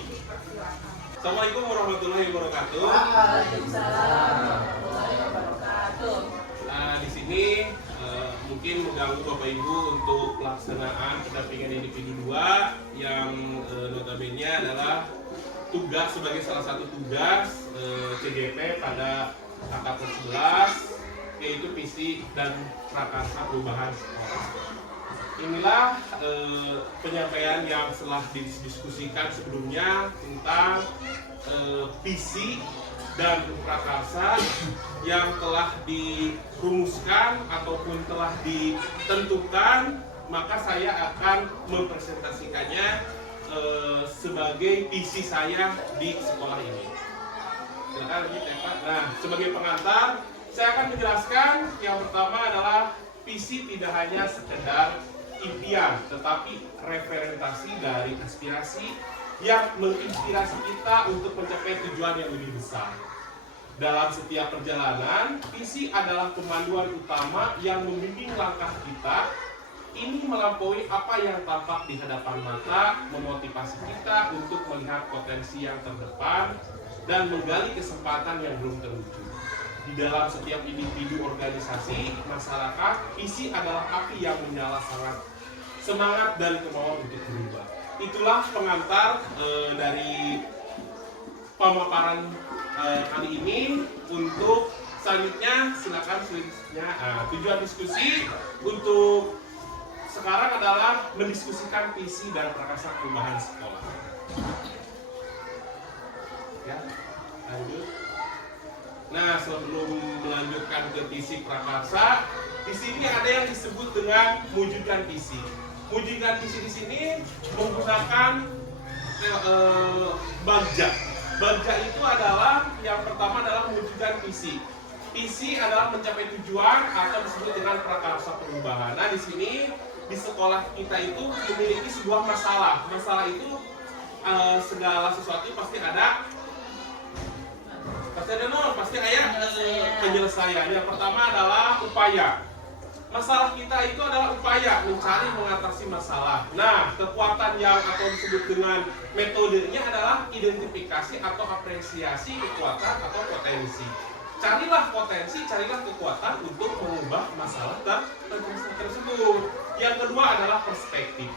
Assalamualaikum warahmatullahi wabarakatuh. Waalaikumsalam warahmatullahi wabarakatuh. Nah, di sini mungkin mengganggu Bapak Ibu untuk pelaksanaan pendampingan individu 2 yang notabene adalah tugas sebagai salah satu tugas CGP pada angkatan 11, yaitu visi dan prakarsa perubahan sekolah. Inilah penyampaian yang telah didiskusikan sebelumnya tentang visi dan prakarsa yang telah dirumuskan ataupun telah ditentukan, maka saya akan mempresentasikannya sebagai visi saya di sekolah ini. Silakan lanjut ya Pak. Nah, sebagai pengantar, saya akan menjelaskan yang pertama adalah visi tidak hanya sekedar impian, tetapi representasi dari aspirasi yang menginspirasi kita untuk mencapai tujuan yang lebih besar. Dalam setiap perjalanan, visi adalah pemanduan utama yang membimbing langkah kita. Ini melampaui apa yang tampak di hadapan mata, memotivasi kita untuk melihat potensi yang terdepan dan menggali kesempatan yang belum terwujud. Di dalam setiap individu, organisasi, masyarakat, visi adalah api yang menyala semangat dan kemauan untuk berubah. Itulah pengantar dari pemaparan kali ini. Untuk selanjutnya, silakan selanjutnya. Tujuan diskusi untuk sekarang adalah mendiskusikan visi dan prakarsa perubahan sekolah. Ya, lanjut. Nah, sebelum melanjutkan ke visi prakarsa, di sini ada yang disebut dengan mewujudkan visi. Mewujudkan visi di sini menggunakan bagja. Bagja itu adalah yang pertama adalah mewujudkan visi. Visi adalah mencapai tujuan atau disebut dengan prakarsa perubahan. Nah, di sini di sekolah kita itu memiliki sebuah masalah. Masalah itu segala sesuatu pasti ada penyelesaian. Yang pertama adalah upaya. Masalah kita itu adalah upaya mencari mengatasi masalah. Nah, kekuatan yang atau disebut dengan metodenya adalah identifikasi atau apresiasi kekuatan atau potensi. Carilah potensi, carilah kekuatan untuk mengubah masalah tersebut. Yang kedua adalah perspektif.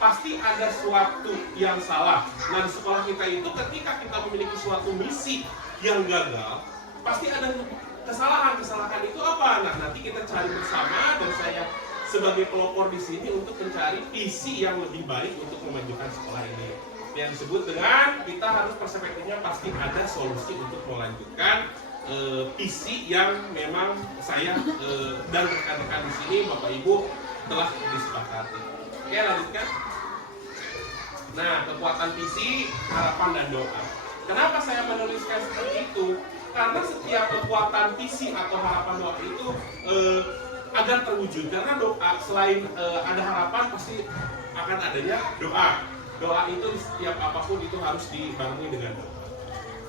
Pasti ada suatu yang salah. Nah, di sekolah kita itu ketika kita memiliki suatu misi yang gagal, pasti ada kesalahan itu apa? Nah, nanti kita cari bersama dan saya sebagai pelopor di sini untuk mencari visi yang lebih baik untuk memajukan sekolah ini. Yang disebut dengan kita harus perspektifnya pasti ada solusi untuk melanjutkan visi yang memang saya dan rekan-rekan di sini Bapak Ibu telah disepakati. Oke, lanjutkan. Nah, kekuatan visi, harapan dan doa. Kenapa saya menuliskan seperti itu? Karena setiap kekuatan visi atau harapan doa itu agar terwujud. Karena doa selain ada harapan pasti akan adanya doa. Doa itu setiap apapun itu harus dibangun dengan doa.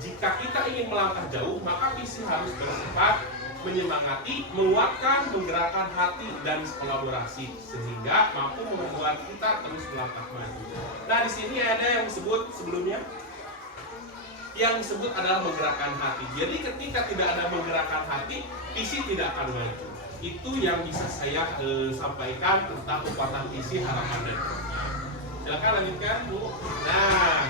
Jika kita ingin melangkah jauh, maka visi harus bersifat menyemangati, menguatkan, menggerakkan hati dan kolaborasi sehingga mampu membuat kita terus melangkah maju. Nah, di sini ada yang disebut sebelumnya, yang disebut adalah menggerakkan hati. Jadi ketika tidak ada menggerakkan hati, visi tidak akan maju. Itu yang bisa saya sampaikan tentang kekuatan visi, harapan dan doa. Silakan lanjutkan, Bu. Nah,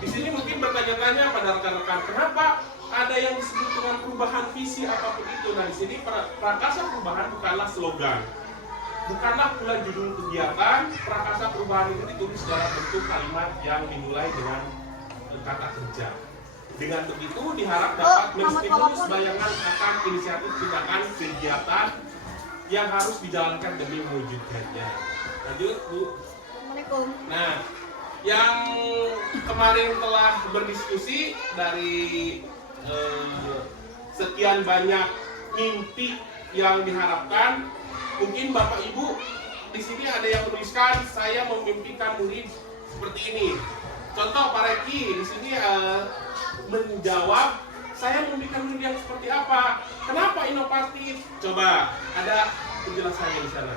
di sini mungkin bertanya-tanya pada rekan-rekan, kenapa ada yang disebut dengan perubahan visi apapun itu? Nah, di sini prakarsa perubahan bukanlah slogan, bukanlah pula judul kegiatan. Prakarsa perubahan itu ditulis dalam bentuk kalimat yang dimulai dengan kata kerja. Dengan begitu diharap dapat menstimulus bayangan akan inisiatif tindakan kegiatan yang harus dijalankan demi mewujudkannya. Lanjut, Bu. Assalamualaikum. Nah, yang kemarin telah berdiskusi dari sekian banyak mimpi yang diharapkan, mungkin Bapak Ibu di sini ada yang menuliskan saya memimpikan murid seperti ini. Contoh Pak Reki di sini menjawab saya memimpikan murid yang seperti apa? Kenapa inovatif? Coba ada penjelasannya di sana.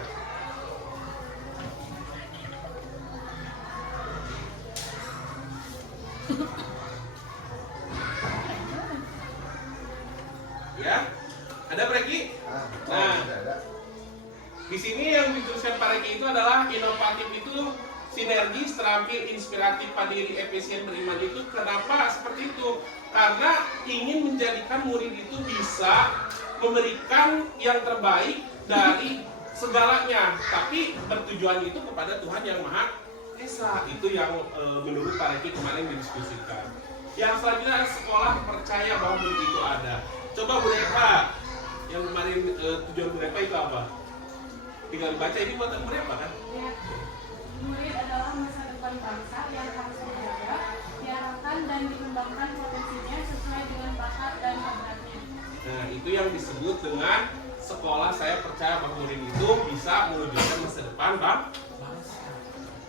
Di sini yang dituliskan Pak Reki itu adalah inovatif itu sinergis, terampil, inspiratif, pandiri, efisien, beriman itu. Kenapa seperti itu? Karena ingin menjadikan murid itu bisa memberikan yang terbaik dari segalanya, tapi bertujuan itu kepada Tuhan yang Maha Esa. Itu yang menurut Pak Reki kemarin didiskusikan. Yang selanjutnya sekolah percaya bahwa murid itu ada. Coba Bu Repa, yang kemarin tujuan Bu Repa itu apa? Tinggal baca ini buatan Bu Repa kan? Ya, murid adalah masa depan bangsa yang harus dijaga, diarahkan dan dikembangkan potensinya sesuai dengan bakat dan bakatnya. Nah, itu yang disebut dengan sekolah saya percaya bahwa murid itu bisa mewujudkan masa depan bangsa.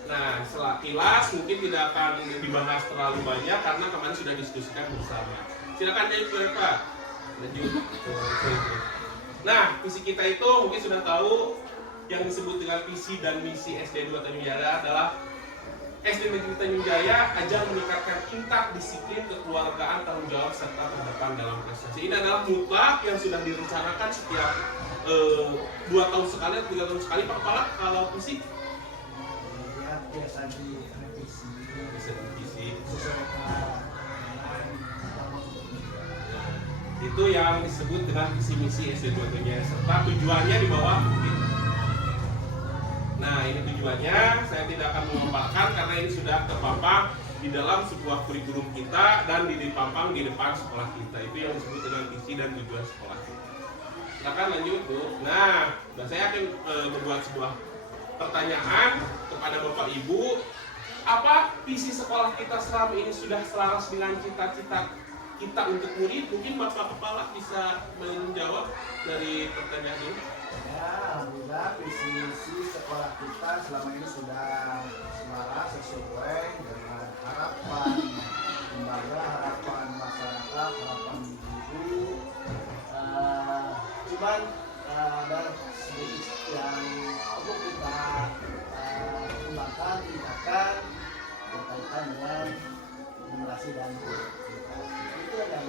Nah, sekilas mungkin tidak akan dibahas terlalu banyak karena kemarin sudah diskusikan bersama. Silakan lanjut Bu Repa. Lanjut. Nah, visi kita itu mungkin sudah tahu. Yang disebut dengan visi dan misi SD 2 Tanjung Jaya adalah SD Negeri Tanjung Jaya ajang meningkatkan tingkat disiplin, kekeluargaan, tanggung jawab serta terdepan dalam prestasi. Ini adalah mutlak yang sudah direncanakan setiap 2 tahun sekali, 3 tahun sekali. Pak Kepala, kalau visi? Ya, biasa direvisi. Bisa direvisi. Sesuai dengan Itu yang disebut dengan visi misi SD 2 Tanjung Jaya serta tujuannya di bawah mungkin. Nah, ini tujuannya saya tidak akan memaparkan karena ini sudah terpampang di dalam sebuah kurikulum kita dan dipampang di depan sekolah kita. Itu yang disebut dengan visi dan tujuan sekolah kita. Silakan lanjut Bu. Nah, dan saya akan membuat sebuah pertanyaan kepada Bapak Ibu. Apa visi sekolah kita selama ini sudah selaras dengan cita-cita kita untuk murid? Mungkin Bapak Kepala bisa menjawab dari pertanyaan ini. ya, alhamdulillah visi misi sekolah kita selama ini sudah selaras sesuai dengan harapan lembaga, harapan masyarakat, harapan guru. Cuman ada sedikit yang perlu kita kembangkan, tingkatkan berkaitan dengan generasi dan itu yang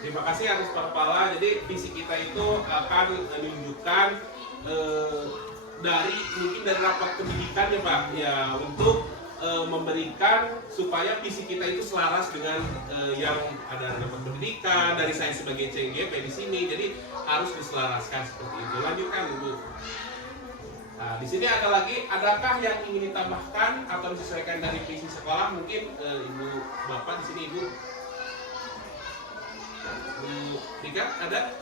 Terima kasih atas Pak Kepala. Jadi visi kita itu akan menunjukkan dari mungkin dari rapat pendidikan ya Pak, ya untuk memberikan supaya visi kita itu selaras dengan yang ada rapat pendidikan dari saya sebagai CGP di sini. Jadi harus diselaraskan seperti itu. Lanjutkan Ibu. Nah, di sini ada lagi, adakah yang ingin ditambahkan atau disesuaikan dari visi sekolah? Mungkin Ibu Bapak di sini Ibu. Bu Dika, ada?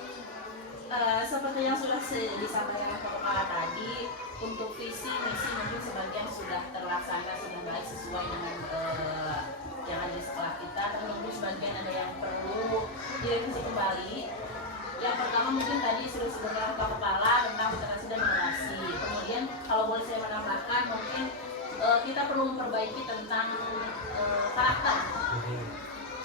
Seperti yang sudah disampaikan Pak Kepala tadi, untuk visi misi mungkin sebagian sudah terlaksana sudah baik sesuai dengan yang ada di sekolah kita, tapi mungkin sebagian ada yang perlu direvisi kembali. Yang pertama mungkin tadi sudah disebutkan Pak Kepala tentang literasi dan numerasi. Kemudian kalau boleh saya menambahkan, mungkin kita perlu memperbaiki tentang karakter,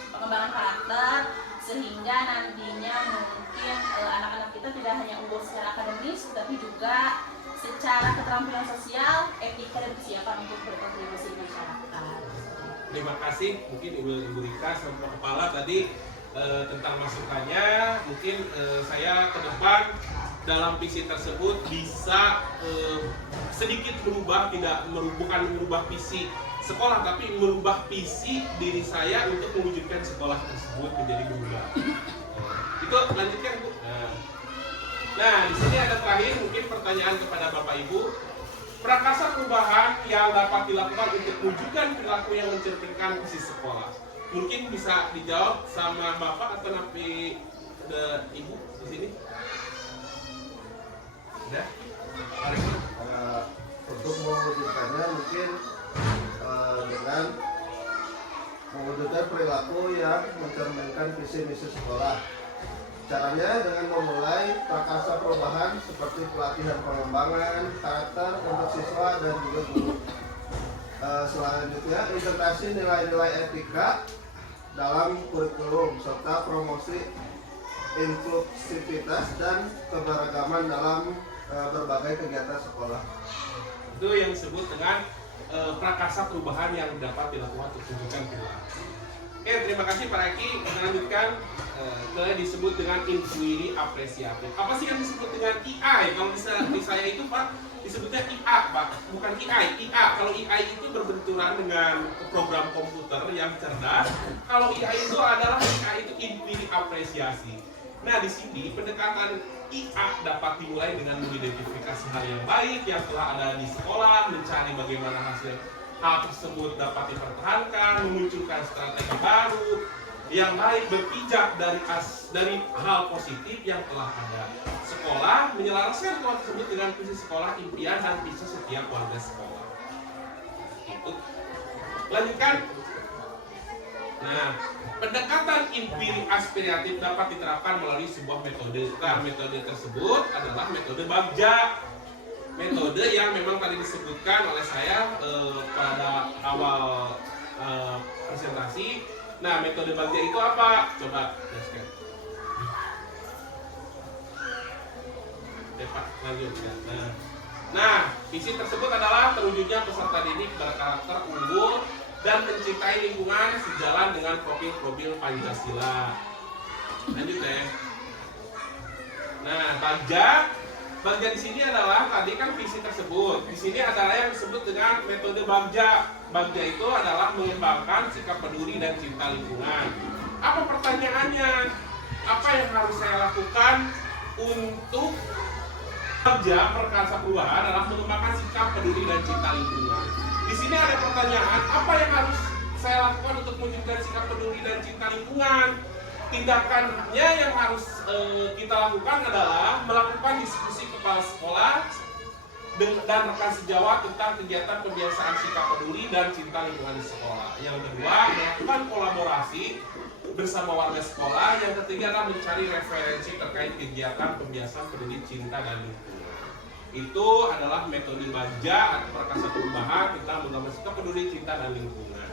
pengembangan karakter, sehingga nantinya mungkin anak-anak kita tidak hanya unggul secara akademis, tapi juga secara keterampilan sosial, etika dan kesiapan untuk berkontribusi di masyarakat. Terima kasih mungkin Ibu Rika sama Pak Kepala tadi tentang masukannya. Mungkin saya ke depan dalam visi tersebut bisa sedikit merubah, bukan merubah visi sekolah, tapi merubah visi diri saya untuk mewujudkan sekolah tersebut menjadi berubah. Itu lanjutkan Bu. Nah, di sini ada terakhir mungkin pertanyaan kepada Bapak Ibu. Prakasa perubahan yang dapat dilakukan untuk mewujudkan perilaku yang mencerminkan visi sekolah. Mungkin bisa dijawab sama Bapak atau nanti Ibu di sini. Udah? Untuk mewujudkannya mungkin dengan mewujudkan perilaku yang mencerminkan visi misi sekolah. Caranya dengan memulai prakasa perubahan seperti pelatihan pengembangan karakter untuk siswa dan juga guru. Selanjutnya integrasi nilai-nilai etika dalam kurikulum serta promosi inklusivitas dan keberagaman dalam berbagai kegiatan sekolah. Itu yang disebut dengan prakasa perubahan yang dapat dilakukan untuk mewujudkan perilaku. Oke, terima kasih Pak Eki. Kita lanjutkan ke disebut dengan inquiry apresiatif. Apa sih yang disebut dengan EI? Kalau di saya itu Pak disebutnya IA Pak, bukan EI. IA, kalau EI itu berbenturan dengan program komputer yang cerdas. Kalau EI itu adalah EI itu inquiry apresiasi. Nah, di sini pendekatan IA dapat dimulai dengan mengidentifikasi hal yang baik yang telah ada di sekolah, mencari bagaimana hasil hal tersebut dapat dipertahankan, memunculkan strategi baru yang baik, berpijak dari hal positif yang telah ada. Sekolah menyelaraskan hal tersebut dengan visi sekolah, impian dan visi setiap warga sekolah. Itu. Lanjutkan. Nah, pendekatan inquiry aspiratif dapat diterapkan melalui sebuah metode. Nah, metode tersebut adalah metode Bagja. Metode yang memang tadi disebutkan oleh saya pada awal presentasi. Nah, metode Bagja itu apa? Coba jelaskan. Oke Pak, lanjutkan. Nah, visi tersebut adalah terwujudnya peserta didik berkarakter unggul dan mencintai lingkungan sejalan dengan profil-profil Pancasila. Lanjut deh. Nah, Bagja di sini adalah tadi kan visi tersebut. Di sini adalah yang disebut dengan metode Bagja. Bagja itu adalah mengembangkan sikap peduli dan cinta lingkungan. Apa pertanyaannya? Apa yang harus saya lakukan untuk Bagja Prakarsa Perubahan adalah mengembangkan sikap peduli dan cinta lingkungan. Di sini ada pertanyaan, apa yang harus saya lakukan untuk mewujudkan sikap peduli dan cinta lingkungan? Tindakannya yang harus kita lakukan adalah melakukan diskusi kepala sekolah dan rekan sejawat tentang kegiatan pembiasaan sikap peduli dan cinta lingkungan di sekolah. Yang kedua, melakukan kolaborasi bersama warga sekolah. Yang ketiga adalah mencari referensi terkait kegiatan pembiasaan peduli cinta dan lingkungan. Itu adalah metode Bagja atau Prakarsa Perubahan tentang mengembangkan sikap peduli cinta dan lingkungan.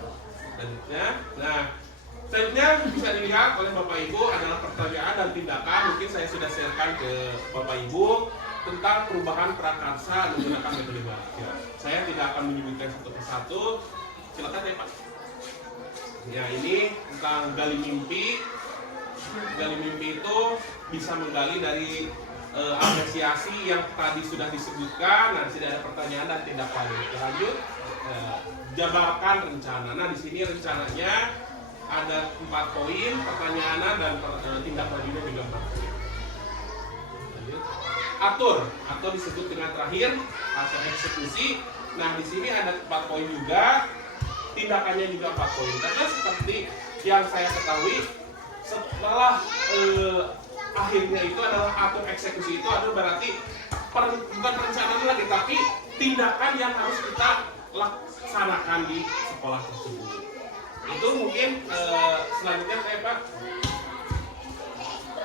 Selanjutnya bisa dilihat oleh Bapak Ibu adalah pertanyaan dan tindakan. Mungkin saya sudah sharekan ke Bapak Ibu tentang perubahan prakarsa menggunakan metode Bagja. Saya tidak akan menyebutkan satu persatu. Silakan ya Pak. Ya, ini tentang gali mimpi. Gali mimpi itu bisa menggali dari apresiasi yang tadi sudah disebutkan. Nah, di sini ada pertanyaan dan tindak lanjut. Jabarkan rencana. Nah, di sini rencananya ada 4 poin, pertanyaan dan tindak lanjutnya juga 4 poin. Lanjut. Atur disebut dengan terakhir atau eksekusi. Nah, di sini ada 4 poin juga, tindakannya juga 4 poin. Karena seperti yang saya ketahui, setelah akhirnya itu adalah atur eksekusi itu adalah berarti bukan perencanaan lagi, tapi tindakan yang harus kita laksanakan di sekolah tersebut. Itu mungkin selanjutnya saya Pak.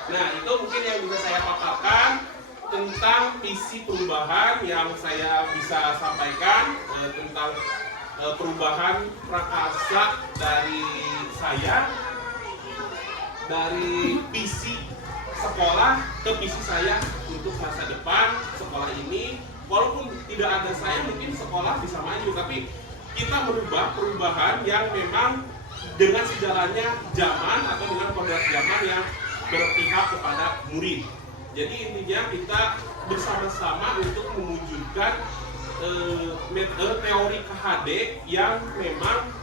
Nah, itu mungkin yang bisa saya paparkan tentang visi perubahan yang saya bisa sampaikan tentang perubahan prakarsa dari saya, dari visi sekolah ke visi saya untuk masa depan sekolah ini. Walaupun tidak ada saya, mungkin sekolah bisa maju, tapi kita merubah perubahan yang memang dengan sejalannya zaman atau dengan kodrat zaman yang berpihak kepada murid. Jadi intinya kita bersama-sama untuk mewujudkan teori KHD yang memang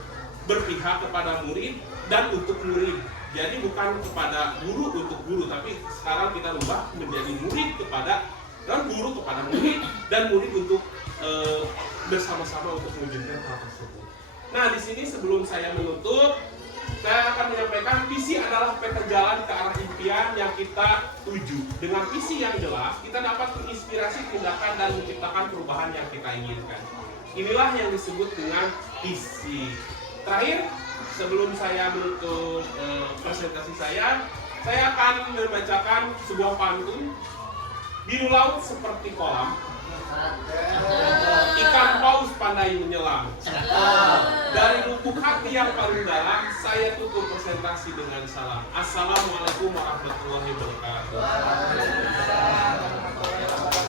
berpihak kepada murid dan untuk murid. Jadi bukan kepada guru untuk guru, tapi sekarang kita ubah menjadi murid kepada dan guru kepada murid dan murid untuk bersama-sama untuk mewujudkan hal tersebut. Nah, di sini sebelum saya menutup, saya akan menyampaikan visi adalah peta jalan ke arah impian yang kita tuju. Dengan visi yang jelas, kita dapat menginspirasi tindakan dan menciptakan perubahan yang kita inginkan. Inilah yang disebut dengan visi. Terakhir, sebelum saya menutup presentasi saya akan membacakan sebuah pantun. Biru laut seperti kolam, ikan paus pandai menyelam. Dari lubuk hati yang paling dalam, saya tutup presentasi dengan salam. Assalamualaikum warahmatullahi wabarakatuh.